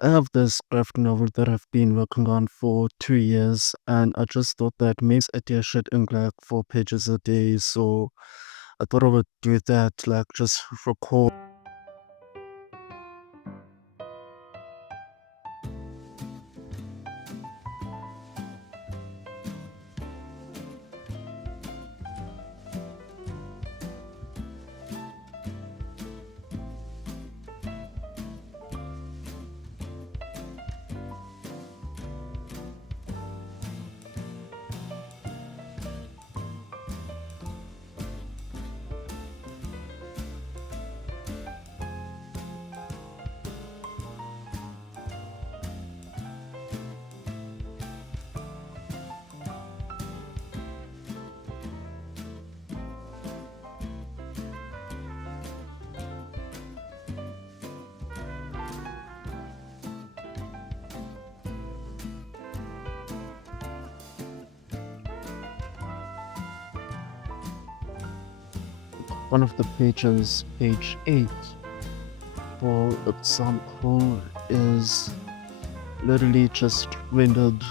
I have this graphic novel that I've been working on for 2 years, and I just thought that maybe this idea should ink like 4 pages a day. So I thought I would do that, like just record. One of the pages, page 8, for example, is literally just rendered.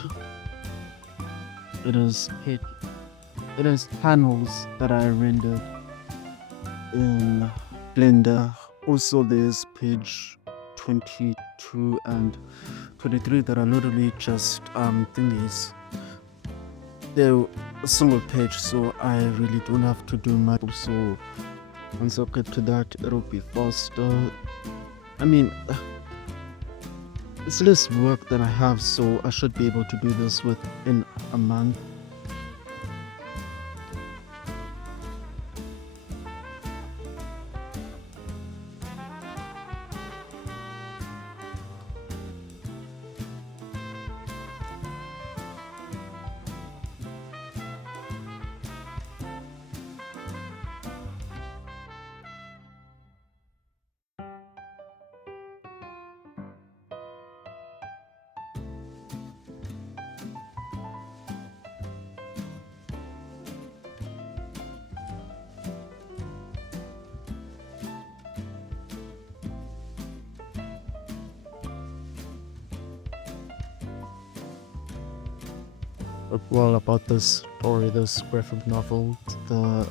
It is it, it is panels that I rendered in Blender. Also, there's page 22 and 23 that are literally just thingies. They're a single page, so I really don't have to do much. So once I get to that, it'll be faster. I mean, it's less work than I have, so I should be able to do this within a month. Well, about this story, this graphic novel, the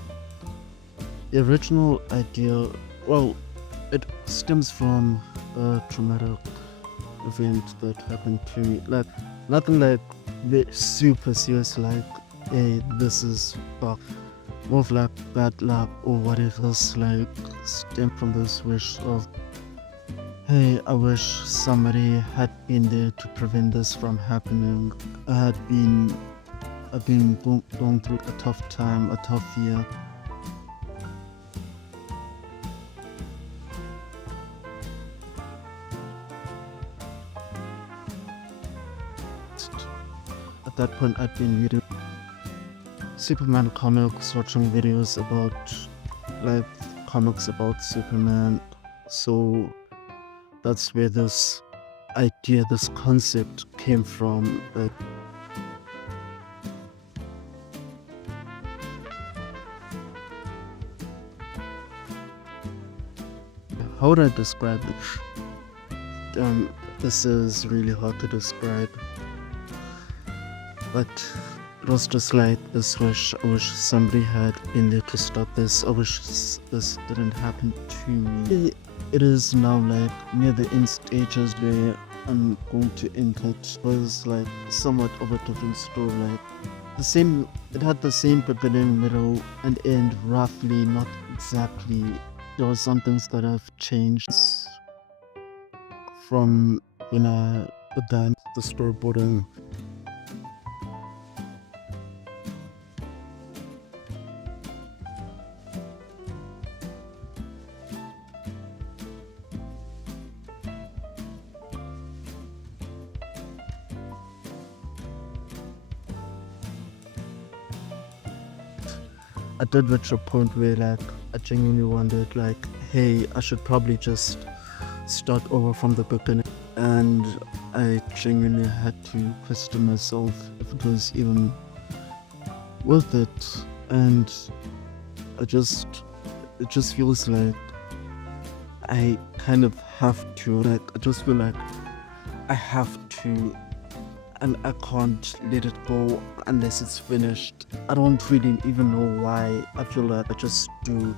original idea, well, it stems from a traumatic event that happened to me. Like, nothing like super serious, like, hey, this is fuck. More of like bad luck or whatever's like stem from this wish of, hey, I wish somebody had been there to prevent this from happening. I've been going through a tough time, a tough year. At that point, I'd been reading Superman comics, watching videos about like comics about Superman. So that's where this idea, this concept came from. Like, how would I describe it? This is really hard to describe, but it was just like this wish. I wish somebody had been there to stop this. I wish this didn't happen to me. It is now like near the end stages where I'm going to end it. It was like somewhat of a different story. Like the same, it had the same beginning, middle, and end roughly, not exactly. There were some things that have changed from when I began the storyboarding. I did reach a point where like I genuinely wondered like, hey, I should probably just start over from the beginning. And I genuinely had to question myself if it was even worth it. And it just feels like I kind of have to, like, I just feel like I have to, and I can't let it go unless it's finished. I don't really even know why. I feel like I just do.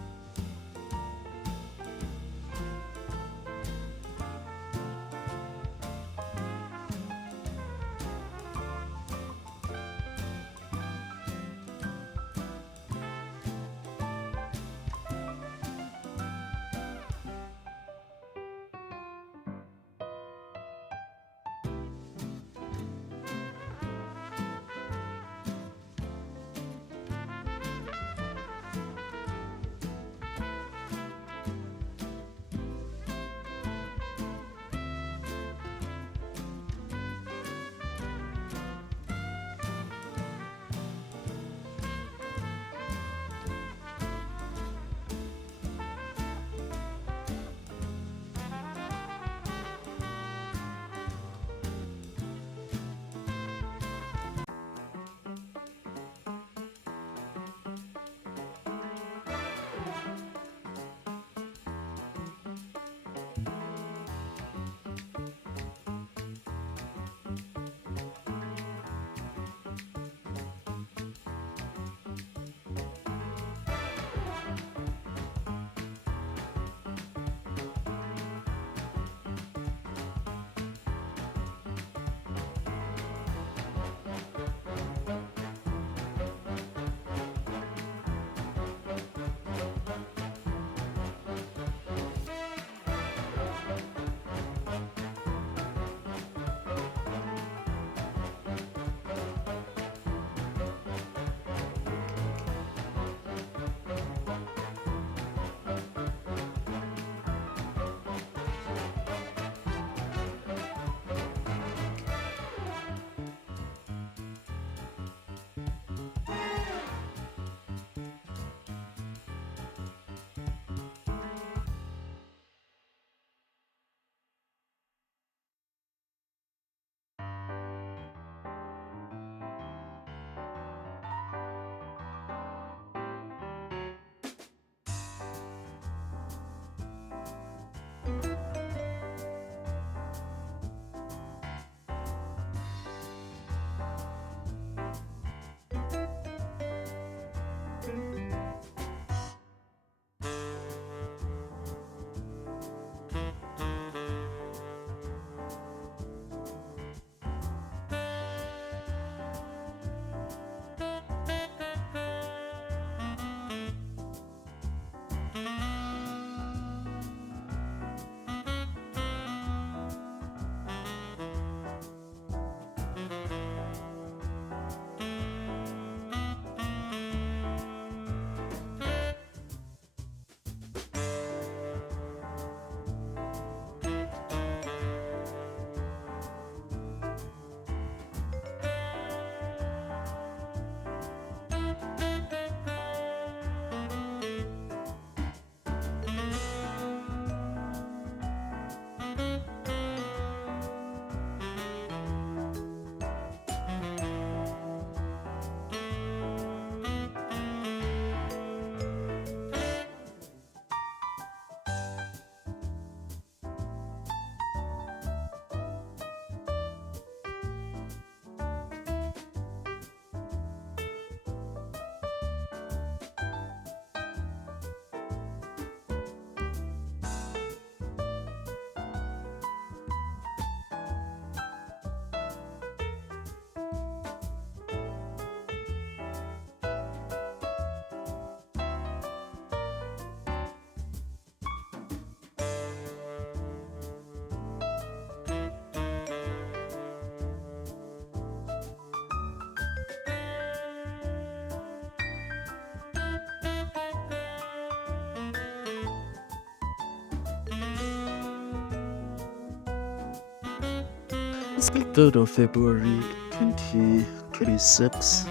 It's the 3rd of February 2026,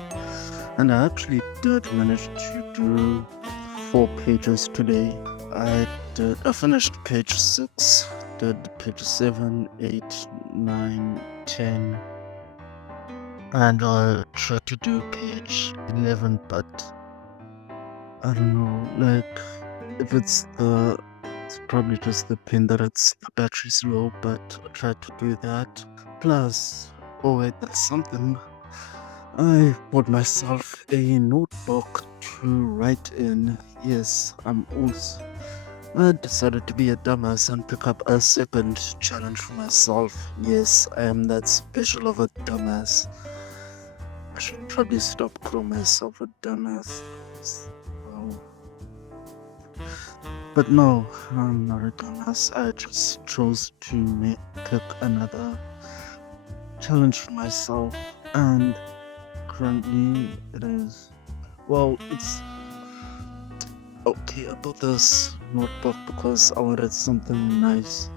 and I actually did manage to do 4 pages today. I finished page 6, did page 7, 8, 9, 10, and I tried to do page 11, but I don't know, like, if it's the It's probably just the pin that the battery's low, but I tried to do that. Plus, oh wait, that's something. I bought myself a notebook to write in. Yes, I decided to be a dumbass and pick up a second challenge for myself. Yes, I am that special of a dumbass. I should probably stop calling myself a dumbass. Wow. But no, I'm not a dumbass. I just chose to pick another challenge for myself, and currently it is. Well, it's okay about this notebook because I wanted something nice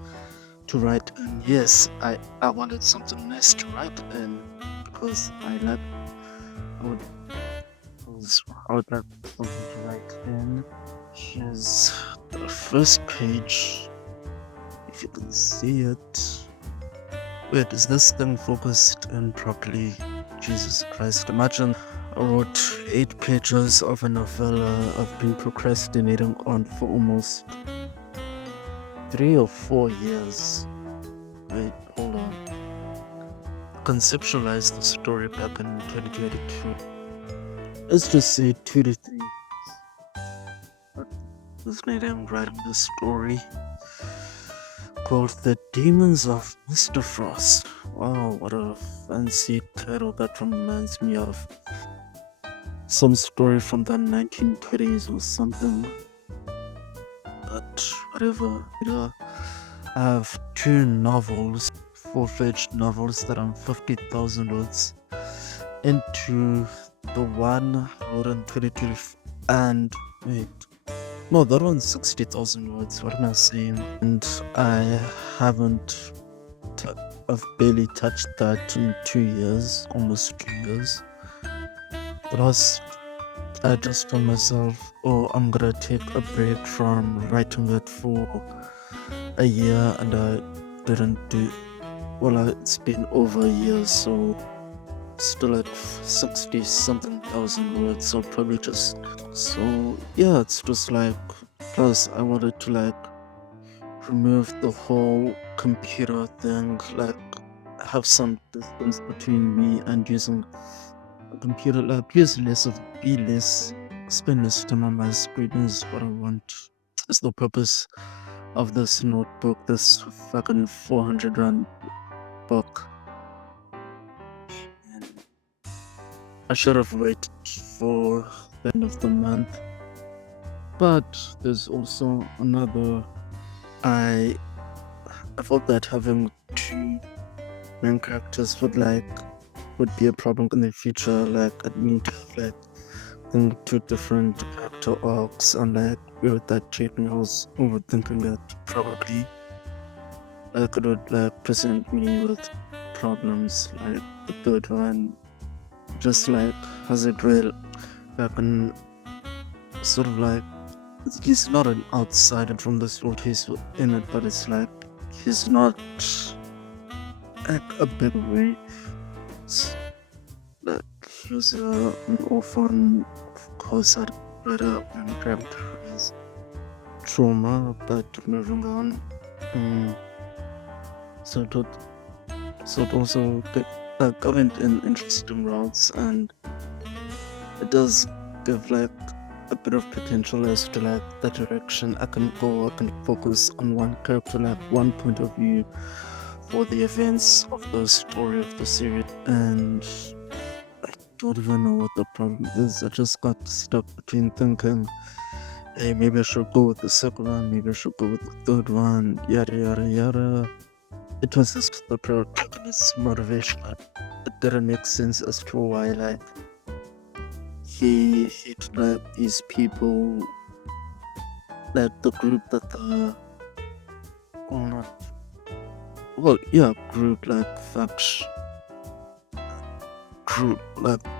to write in. Yes, I wanted something nice to write in because I would I would like something to write in. Here's the first page. If you can see it. Wait, is this thing focused in properly? Jesus Christ, imagine I wrote 8 pages of a novella I've been procrastinating on for almost 3 or 4 years. Wait, hold on. Conceptualized the story back in 2022. Let's just say 2 to 3 years. This night I'm writing this story called The Demons of Mr. Frost. Wow, what a fancy title. That reminds me of some story from the 1920s or something. But whatever, I have 2 novels, full-fledged novels that are 50,000 words into the one wrote in 2020 and wait. No, that one's 60,000 words. What am I saying? And I haven't. I've barely touched that in 2 years, almost 2 years. I just told myself, oh, I'm gonna take a break from writing it for a year, and I didn't do. Well, it's been over a year, so still at 60 something thousand words, so probably just. So yeah, it's just like. Plus, I wanted to remove the whole computer thing, have some distance between me and using a computer, use less of be less, spend less time on my screen is what I want. It's the purpose of this notebook, this fucking 400 rand book. And I should have waited for the end of the month. But there's also another. I thought that having 2 main characters would be a problem in the future. I'd need to have think 2 different character arcs, and with that shaping, I was overthinking that probably it would present me with problems. The third one, just has it real in sort of he's not an outsider from the story, he's in it, but it's he's not a big way. He's an orphan, of course. I'd rather grabbed his trauma, but moving on. So it also went in interesting routes, and it does give a bit of potential as to the direction I can go. I can focus on one character, one point of view for the events of the story of the series, and I don't even know what the problem is. I just got stuck between thinking, hey, maybe I should go with the second one, maybe I should go with the third one, yada yada yada. It was just the protagonist's motivation. It didn't make sense as to why he hit these people, the group that group faction,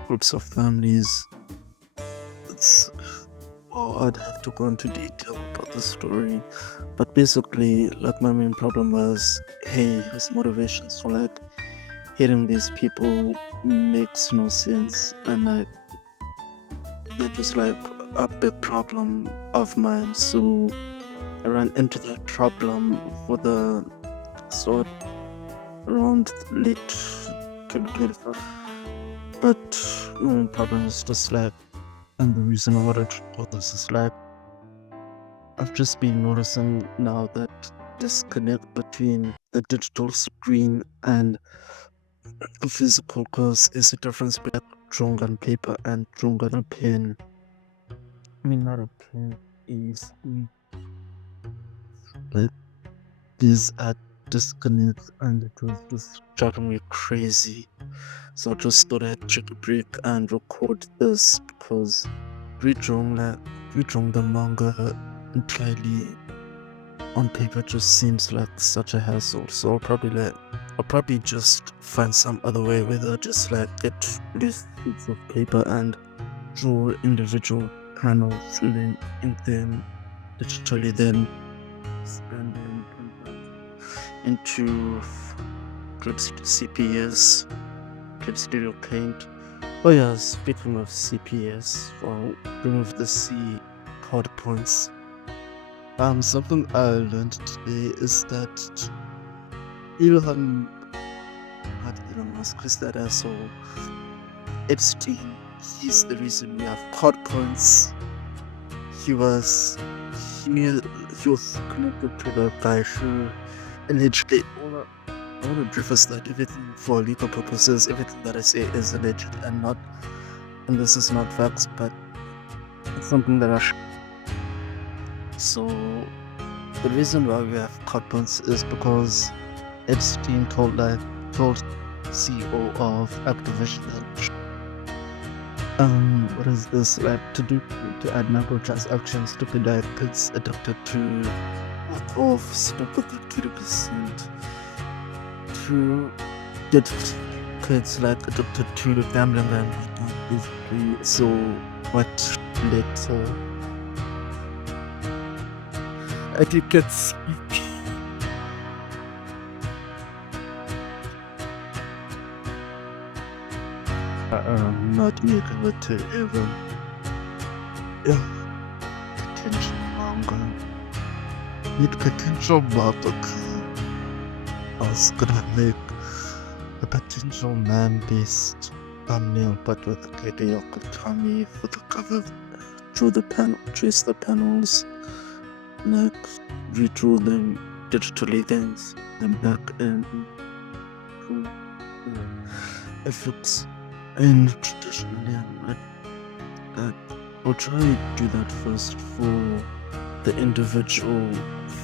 groups of families. I'd have to go into detail about the story, but basically my main problem was, hey, his motivations for hitting these people makes no sense, and that was a big problem of mine. So I ran into that problem for the sword around late 2025. But no problem is just lag. And the reason I wanted to call this is lag, I've just been noticing now that disconnect between the digital screen and the physical, because there's a difference between drawing on paper and drawing on a pen. I mean, not a pen, is but these are disconnects and it was just driving me crazy. So I just thought I'd take a break and record this because redrawing the manga entirely on paper just seems like such a hassle. So I'll probably just find some other way, whether just like get this piece of paper and draw individual panels and then ink them digitally, then scan them into Clip CPS, Clip Studio Paint. Oh yeah, speaking of CPS, I'll remove the C hard points. Something I learned today is that Elon, not Elon Musk, is that asshole. Epstein, he's the reason we have hard points. He was, he was connected to the guy who allegedly, I want to preface that everything for legal purposes, everything that I say is alleged and this is not facts, but it's something that So, the reason why we have cut points is because Epstein told CEO of Activision that, what is this, like, to add microtransactions to provide kids addicted to off stupid 20% to get kids like addicted to gambling and whatnot, basically. So what led to I did get sleepy. Not making it to even potential manga. With potential barbecue. I was gonna make a potential man-based thumbnail, but with Hideo Katami for the cover. Trace the panels, like redraw them digitally, then send them back in effects. And traditionally, I'll try to do that first for the individual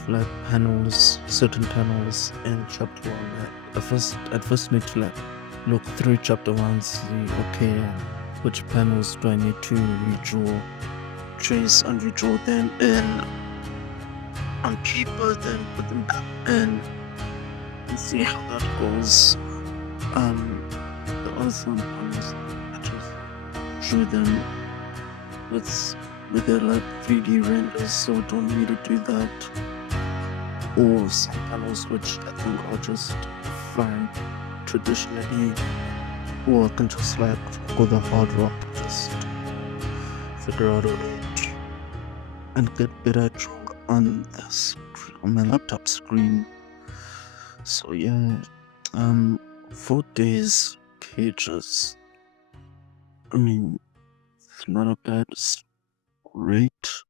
like panels, certain panels in chapter one. At first need to look through chapter one, see okay, which panels do I need to redraw, trace and redraw them in on paper, then put them back in and see how that goes. The other panels, I just drew them with their like 3D renders, so don't need to do that. Or some panels which I think are just fine traditionally, or I can just like go the hard rock, just figure out a way to and get better drawing on on my laptop screen. So yeah, 4 days pages. I mean, it's not a bad rate.